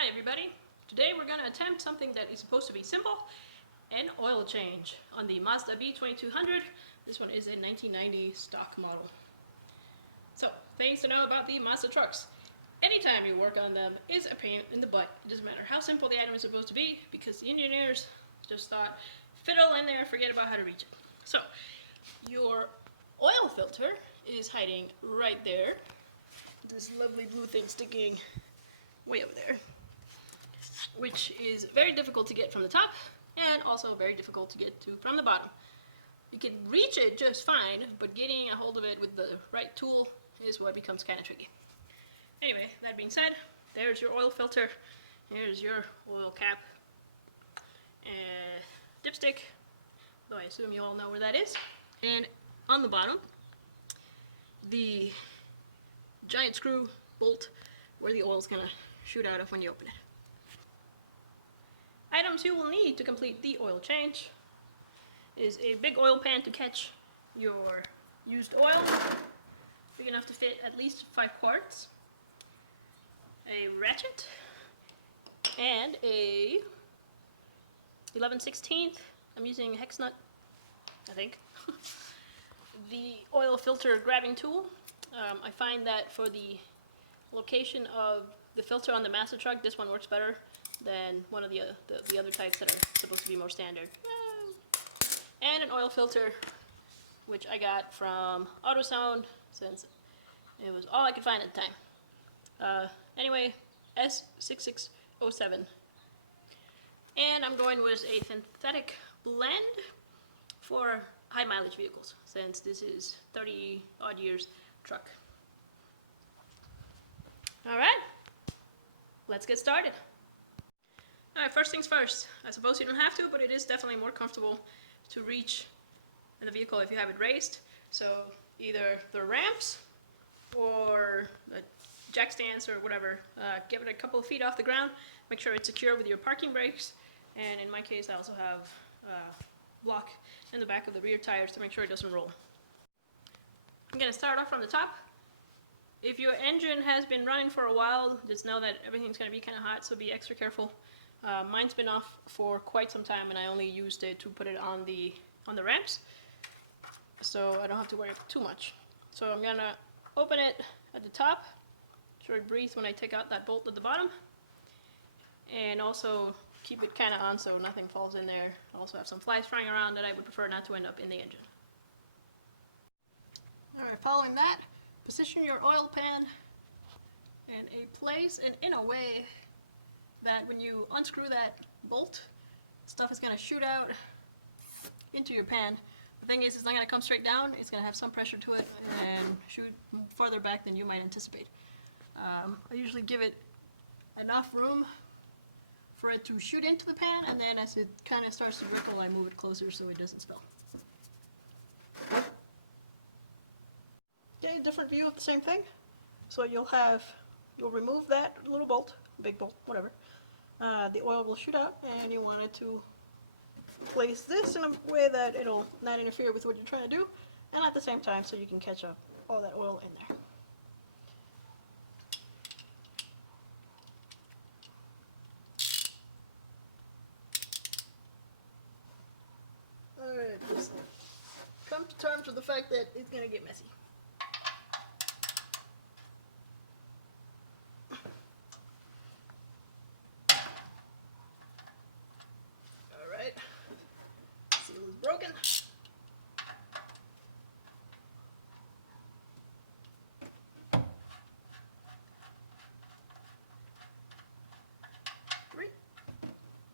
Hi everybody, today we're going to attempt something that is supposed to be simple, an oil change on the Mazda B2200. This one is a 1990 stock model. So, things to know about the Mazda trucks. Anytime you work on them is a pain in the butt. It doesn't matter how simple the item is supposed to be because the engineers just thought, fiddle in there, forget about how to reach it. So, your oil filter is hiding right there. This lovely blue thing sticking way over there, which is very difficult to get from the top and also very difficult to get to from the bottom. You can reach it just fine, but getting a hold of it with the right tool is what becomes kind of tricky. Anyway, that being said, there's your oil filter, here's your oil cap, and dipstick, though I assume you all know where that is. And on the bottom, the giant screw bolt where the oil is going to shoot out of when you open it. Items you will need to complete the oil change is a big oil pan to catch your used oil, big enough to fit at least 5 quarts, a ratchet, and a 11/16. I'm using a hex nut, I think. The oil filter grabbing tool. I find that for the location of the filter on the Mazda truck, this one works better than one of the other types that are supposed to be more standard. And an oil filter, which I got from AutoZone since it was all I could find at the time. Anyway, S6607. And I'm going with a synthetic blend for high mileage vehicles, since this is 30 odd years truck. Alright, let's get started. Alright, first things first. I suppose you don't have to, but it is definitely more comfortable to reach in the vehicle if you have it raised. So either the ramps or the jack stands or whatever. Give it a couple of feet off the ground. Make sure it's secure with your parking brakes. And in my case, I also have a block in the back of the rear tires to make sure it doesn't roll. I'm going to start off from the top. If your engine has been running for a while, just know that everything's going to be kind of hot, so be extra careful. Mine's been off for quite some time, and I only used it to put it on the ramps, so I don't have to worry too much. So I'm going to open it at the top, sure it breathes when I take out that bolt at the bottom, and also keep it kind of on so nothing falls in there. I also have some flies flying around that I would prefer not to end up in the engine. Alright, following that, position your oil pan in a place and in a way that when you unscrew that bolt, stuff is going to shoot out into your pan. The thing is, it's not going to come straight down. It's going to have some pressure to it and shoot further back than you might anticipate. I usually give it enough room for it to shoot into the pan, and then as it kind of starts to rickle, I move it closer so it doesn't spill. Okay, different view of the same thing. So you'll remove that little bolt, big bolt, whatever. The oil will shoot out, and you want it to place this in a way that it'll not interfere with what you're trying to do, and at the same time so you can catch up all that oil in there. Alright, just come to terms with the fact that it's going to get messy. Alright, seal is broken.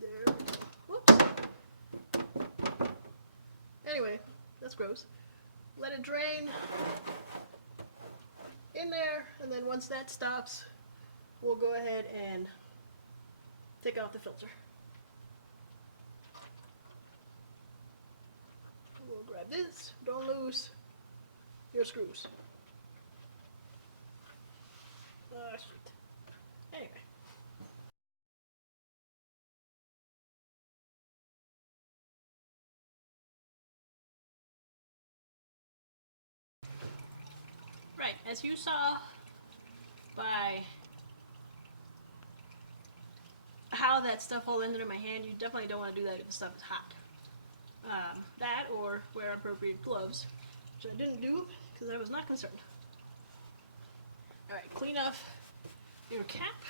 There we go. Whoops. Anyway, that's gross. Let it drain in there, and then once that stops, we'll go ahead and take out the filter. We'll grab this. Don't lose your screws. Shoot. Anyway. Right, as you saw by how that stuff all ended in my hand. You definitely don't want to do that if the stuff is hot. That or wear appropriate gloves, which I didn't do because I was not concerned. Alright, clean off your cap.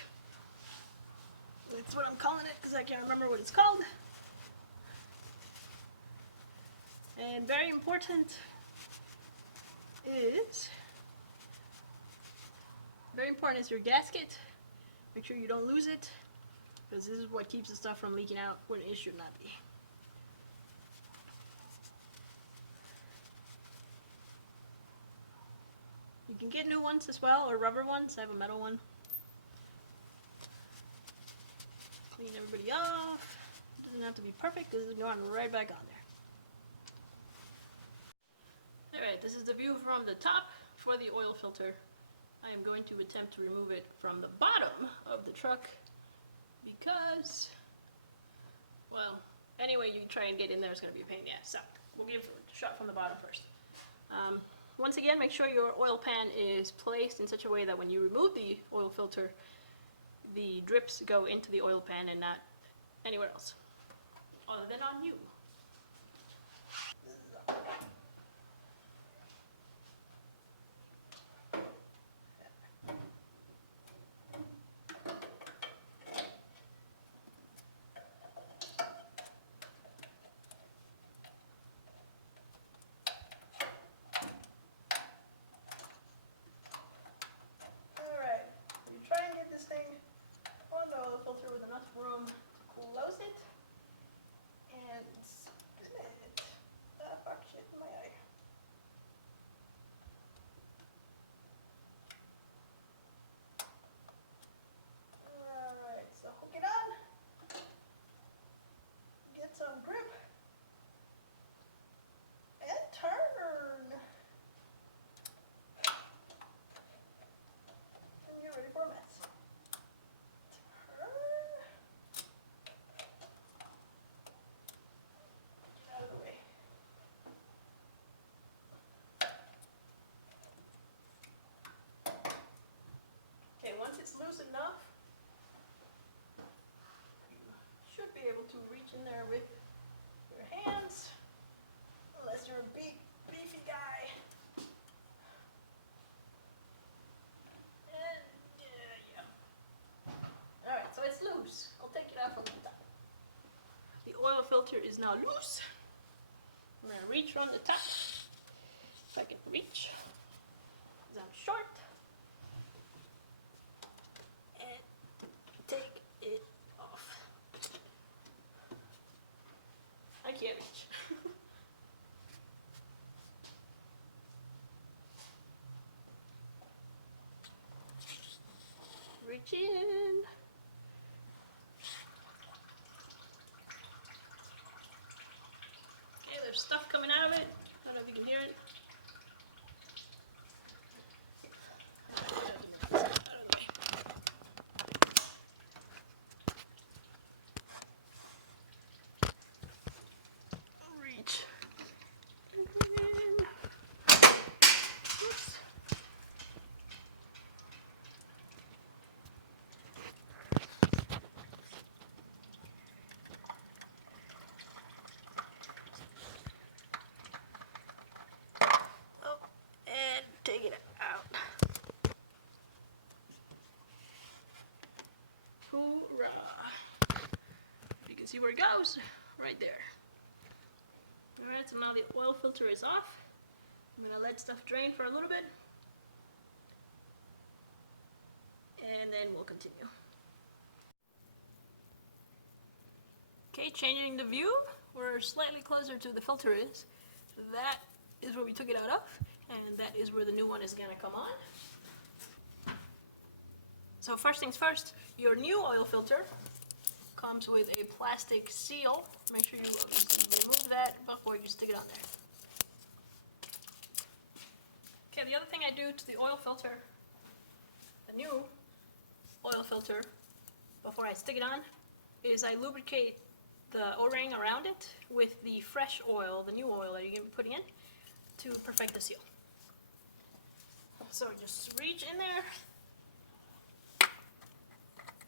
That's what I'm calling it because I can't remember what it's called. And very important is your gasket. Make sure you don't lose it, because this is what keeps the stuff from leaking out when it should not be. You can get new ones as well, or rubber ones. I have a metal one. Clean everybody off. It doesn't have to be perfect. This is going right back on there. Alright, this is the view from the top for the oil filter. I am going to attempt to remove it from the bottom of the truck because, well, any way you try and get in there is going to be a pain in the ass. So we'll give it a shot from the bottom first. Once again, make sure your oil pan is placed in such a way that when you remove the oil filter, the drips go into the oil pan and not anywhere else, other than on you. Room to close it and spin it. Ah, fuck, shit in my eye. Alright, so hook it on. Get some grip. And turn. And you're ready for a mess. Loose enough, you should be able to reach in there with your hands, unless you're a big, beefy guy. And yeah. Alright, so it's loose. I'll take it out from the top. The oil filter is now loose. I'm going to reach from the top, if I can reach, because I'm short. Take it off. I can't reach. Reach in. Okay, there's stuff coming out of it. I don't know if you can hear it. Take it out. Hoorah! You can see where it goes, right there. Alright, so now the oil filter is off. I'm gonna let stuff drain for a little bit. And then we'll continue. Okay, changing the view. We're slightly closer to the filter is. That is where we took it out of. And that is where the new one is going to come on. So first things first, your new oil filter comes with a plastic seal. Make sure you remove that before you stick it on there. Okay, the other thing I do to the oil filter, the new oil filter, before I stick it on, is I lubricate the O-ring around it with the fresh oil, the new oil that you're going to be putting in, to perfect the seal. So just reach in there.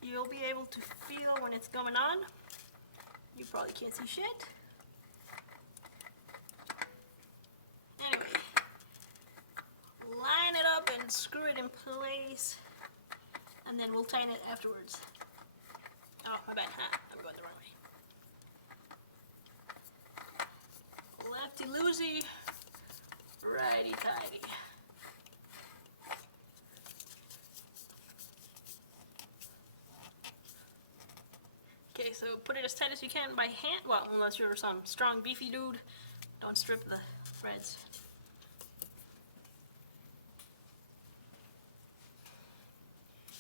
you'll be able to feel when it's going on. You probably can't see shit. Anyway, line it up and screw it in place, and then we'll tighten it afterwards. Oh, my bad. I'm going the wrong way. Lefty loosey, righty tighty. Okay, so put it as tight as you can by hand. Well, unless you're some strong, beefy dude, don't strip the threads.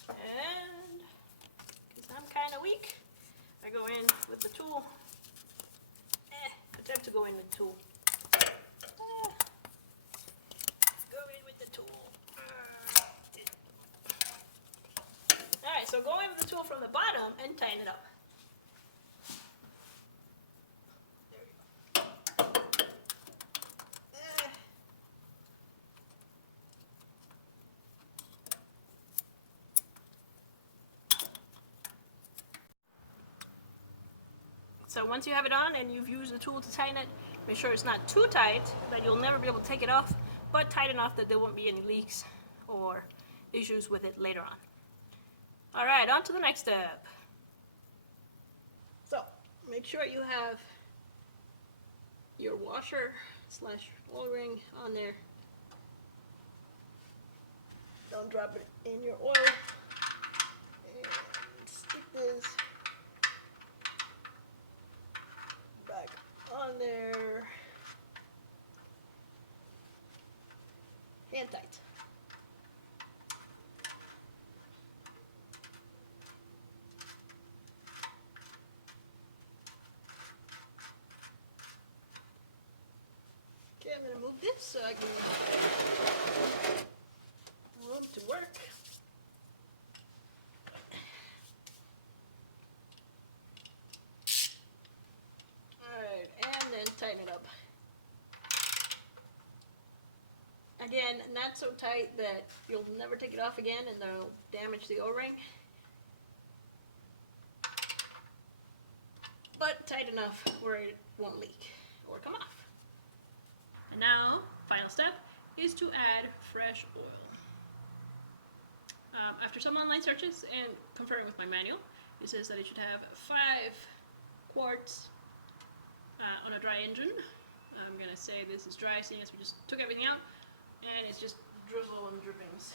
And because I'm kind of weak, I go in with the tool. Attempt to go in with the tool. Go in with the tool. Alright, so go in with the tool from the bottom and tighten it up. There we go. So once you have it on and you've used the tool to tighten it, make sure it's not too tight that you'll never be able to take it off, but tight enough that there won't be any leaks or issues with it later on. Alright, on to the next step. So, make sure you have your washer / oil ring on there. Don't drop it in your oil. And stick this back on there. Hand tight. Okay, I'm gonna move this so I can have room to work. Alright, and then tighten it up. Again, not so tight that you'll never take it off again and that'll damage the O-ring. But tight enough where it won't leak or come off. And now, final step is to add fresh oil. After some online searches and conferring with my manual, it says that it should have 5 quarts on a dry engine. I'm going to say this is dry, seeing as we just took everything out, and it's just drizzle and drippings.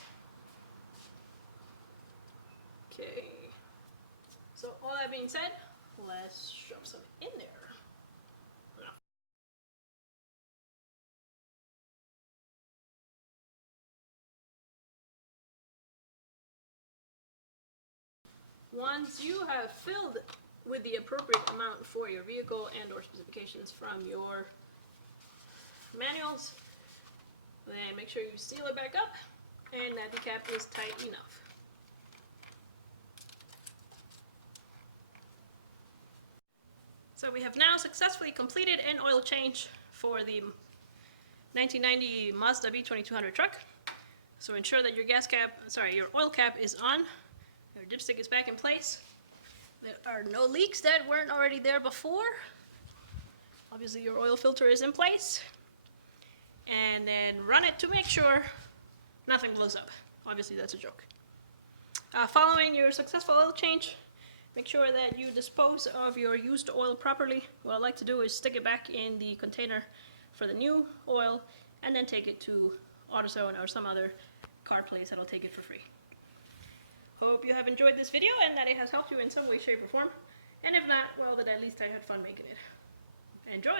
Okay, so all that being said, let's shove some in there. Once you have filled with the appropriate amount for your vehicle and or specifications from your manuals, then make sure you seal it back up and that the cap is tight enough. So we have now successfully completed an oil change for the 1990 Mazda B2200 truck. So ensure that your your oil cap is on. Your dipstick is back in place. There are no leaks that weren't already there before. Obviously your oil filter is in place. And then run it to make sure nothing blows up. Obviously that's a joke. Following your successful oil change, make sure that you dispose of your used oil properly. What I like to do is stick it back in the container for the new oil and then take it to AutoZone or some other car place that'll take it for free. Hope you have enjoyed this video and that it has helped you in some way, shape, or form. And if not, well, then at least I had fun making it. Enjoy!